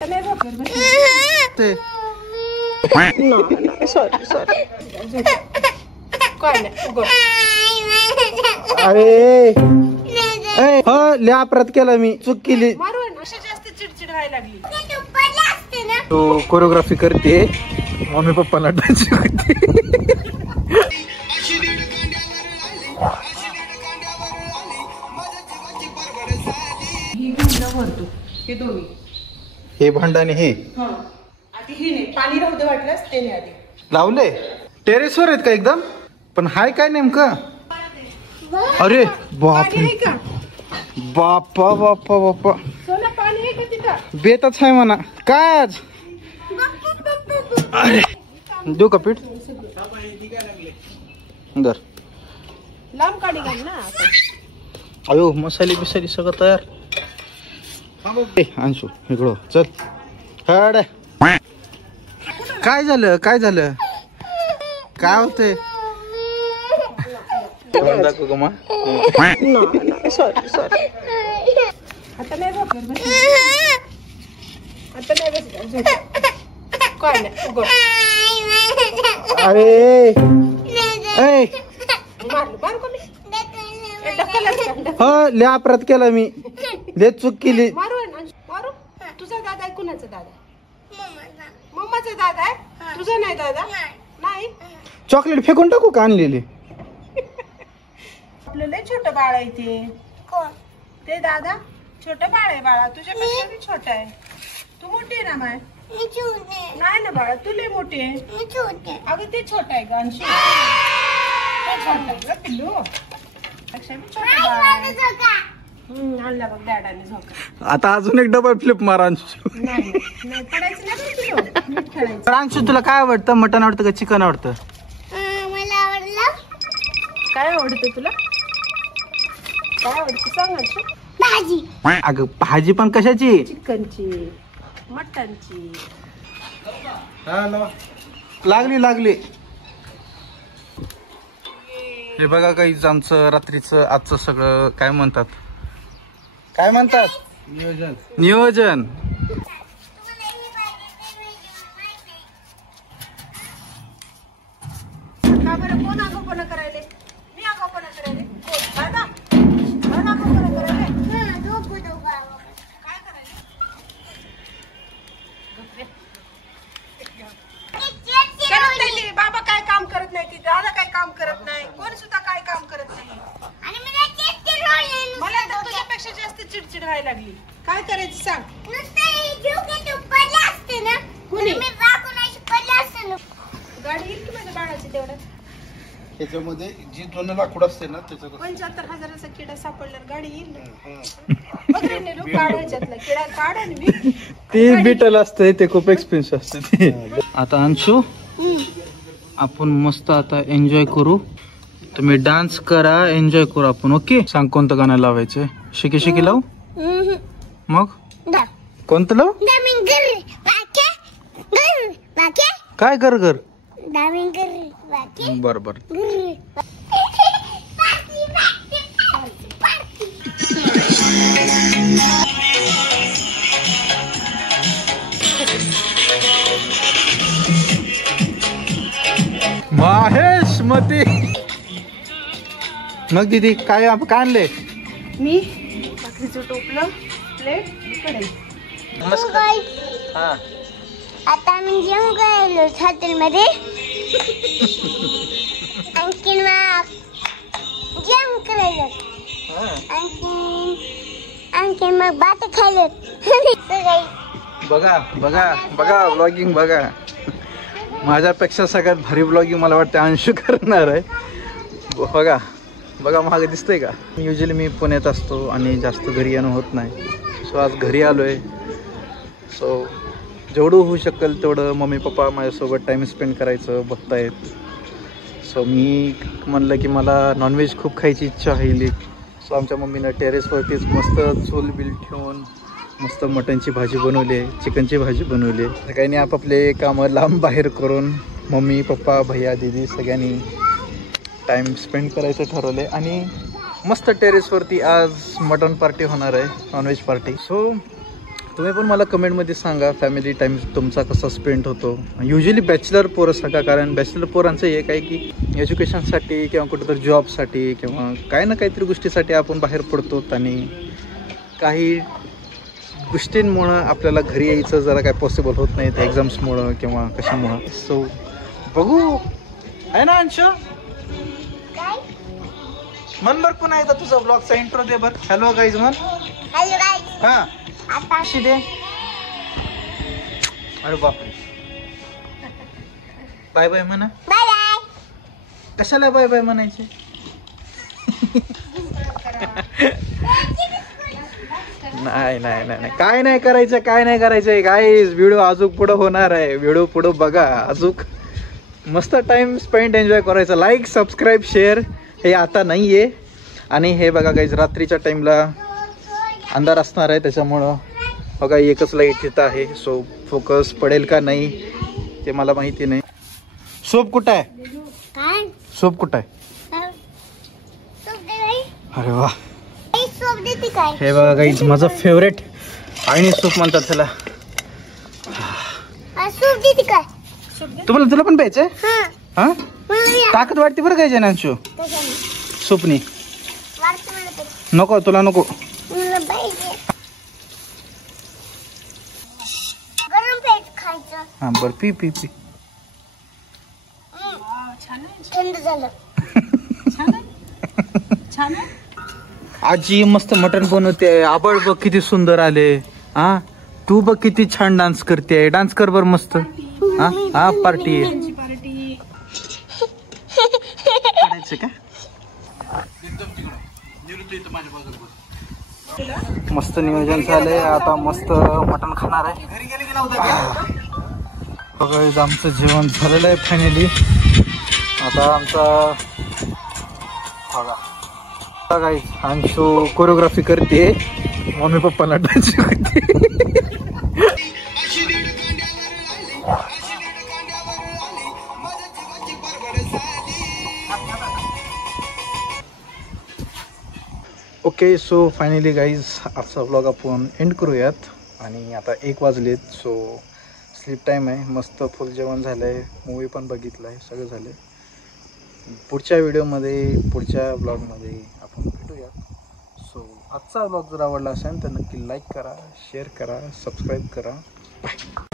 ते सॉरी अरे हो लिहा परत केला मी चूक केली जास्त चिडचिड व्हायला लागली तो कोरिओग्राफी करते मम्मी पप्पाला डान्स करते हे दोन्ही हे भांडाने हे आधी हे नाही पाणी राहू दे वाटल्यास ते नाही आधी लावले टेरेसवर आहेत का एकदम पण हाय काय नेमकं अरे बाप बाप्पा बाप्पा बाप्पा सोना पाणी आहे का तिथं बेतच आहे म्हणा काय आज अरे देऊ का पीठ दर लांब काढी घाल ना अयो मसाले बिसाली सगळं तयार अंशू इकडं चल हड काय झालं काय झालं काय होते दाखव ग मा सॉरी आता नाही काय नाही अरे हो लिहा परत केला मी ले चूक केली मारू तुझा दादा आहे कुणाचा दादा मम्माचा दादा आहे तुझा नाही दादा नाही चॉकलेट फेकून टाकू का आणलेली आपलं लय छोटं बाळ आहे ते दादा छोटं बाळ आहे बाळा तुझ्यापेक्षा बी छोटं आहे तू मोठी आहे ना माय नाही ना बाळा तू लय मोठी आहे अगं ते छोटं आहे ग अंशू ते छोटं आहे ग पिल्लू पेक्षा बी छोटं बाळ आहे आणला बघ डॅडाने झोका आता अजून एक डबल फ्लिप मारा अंशू नाही पडायचं नाही पिल्लू नीट खेळायचं अंशू तुला काय आवडतं मटन आवडतं का चिकन आवडतं काय आवडतं तुला काय आवडतं सांग अंशू भाजी अगं भाजी पण कशाची चिकनची मटनची लागली लागली हे बघा काही आमचं रात्रीचं आजचं सगळं काय म्हणतात नियोजन का बरं कोण आगाऊपणा करायले मी आगाऊपणा करायले दादा कोण आगाऊपणा करायले काय करायले बाबा काय काम करत नाही ती दादा काय काम करत नाही कोण सुद्धा काय काम करत नाही मला तर तुझ्यापेक्षा जास्त चिडचिड व्हायला लागली काय करायचं सांग कुणी गाडी येईल की माझ्या बाळाची तेवढ्यात त्याच्यामध्ये जी दोन लाकूड असते ना त्याचं 75,000चा किडा सापडल्यावर गाडी येईल ना बघ रे नेलू काढायच्यातला किडा काढ आणि विक. ते बिटल असते ते खूप एक्सपेन्सिव्ह असते ते आता अंशू आपण मस्त आता एन्जॉय करू तुम्ही डान्स करा एन्जॉय करू आपण ओके सांग कोणतं गाणं लावायचं शिकी शिकी लावू मग कोणतं लावू काय कर कर बर बर महेश मती मग दीदी काय आणले मी भाकरीचं टोपलं प्लेट कढई नमस्कार हा आता आम्ही जेवण करायलो हॉटेलमध्ये आणखीन मग जेवण करायलो आणखीन मग भात खायलो बघा बघा बघा व्लॉगिंग बघा माझ्यापेक्षा सगळ्यात भारी व्लॉगिंग मला वाटतं अंशू करणार आहे बघा बघा मागे दिसतंय का युजली मी पुण्यात असतो आणि जास्त घरी येणं होत नाही सो आज घरी आलो आहे सो जेवढं होऊ शकेल तेवढं मम्मी पप्पा माझ्यासोबत टाईम स्पेंड करायचं बघतायत सो मी म्हणलं की मला नॉनव्हेज खूप खायची इच्छा आहे सो आमच्या मम्मीनं टेरेसवरतीच मस्त चूल बिल ठेवून मस्त मटनची भाजी बनवली आहे चिकनची भाजी बनवली आहे सगळ्यांनी आपापले कामं लांब बाहेर करून मम्मी पप्पा भैया दीदी सगळ्यांनी टाईम स्पेंड करायचं ठरवलं आहे आणि मस्त टेरेसवरती आज मटन पार्टी होणार आहे नॉनव्हेज पार्टी सो तुम्ही पण मला कमेंटमध्ये सांगा फॅमिली टाईम तुमचा कसा स्पेंड होतो. युजली बॅचलर पोरं सांगा, कारण बॅचलर पोरांचं एक आहे की एज्युकेशनसाठी किंवा कुठंतरी जॉबसाठी किंवा काही ना काहीतरी गोष्टीसाठी आपण बाहेर पडतो आणि काही गोष्टींमुळं आपल्याला घरी यायचं जरा काय पॉसिबल होत नाही, त्या एक्झाम्समुळं किंवा कशामुळं. सो बघू आहे ना अंश, मन बर पुन्हा एकदा तुझा ब्लॉगचा इंट्रो दे बर. हॅलो गाईज म्हण. Hello guys. हा आता दे. अरे बापरे, बाय बाय म्हणा. Bye bye. कशाला बाय बाय म्हणायचे? नाही नाही नाही नाही, काय नाही करायचं, काय नाही करायचंय गाईज. व्हिडिओ अजून पुढं होणार आहे, व्हिडिओ पुढं बघा. अजून मस्त टाइम स्पेंड एन्जॉय करायचा. लाईक सबस्क्राईब शेअर हे आता नाही आहे. आणि हे बघा गाईज, रात्रीच्या टाईमला अंधार असणार आहे, त्याच्यामुळं बघा एकच लाईट इथं आहे. सो फोकस पडेल का नाही ते मला माहिती नाही. सोप कुठं आहे? काय? सोप कुठं आहे? सूप दे बाई. अरे वा, सूप देते काय? हे बघा गाईज, माझं फेवरेट आईने सूप म्हणतात त्याला. सूप देते काय? तुम्हाला तुला पण प्यायचंय? हा. हा, मला या. ताकद वाटते बरं काय जनांशू कशाने? सूपनी. वाटतं मला ते. नको तुला नको. मला पाहिजे. गरम प्यायचं खायचं. हा बरं, पी पी पी. छान आहे, थंड झालं. छान आहे, छान आहे. आजी मस्त मटण बनवते. आबळ बघ किती सुंदर आले. हा, तू बघ किती छान डान्स करते. डान्स कर बर मस्त. हा हा, पार्टी आहे. पार्टी. काढायचं का? मस्त नियोजन झालंय. आता मस्त मटण खाणार आहे. बघा आमचं जेवण झालेलं आहे फायनली. आता आमचा बघा अंशू कोरिओग्राफी करते, मम्मी पप्पाला डान्स करते. ओके, सो फायनली गाईज आजचा व्लॉग आपण एंड करूयात. आणि आता 1 वाजलेत. सो स्लीप टाईम आहे. मस्त फुल जेवण झालं आहे, मूवी पण बघितलं आहे, सगळं झालं आहे. पुढच्या व्हिडिओमध्ये पुढच्या ब्लॉगमध्ये आपण भेटूयात. सो आजचा ब्लॉग जर आवडला असेल तर नक्की लाईक करा, शेअर करा, सबस्क्राईब करा. बाय.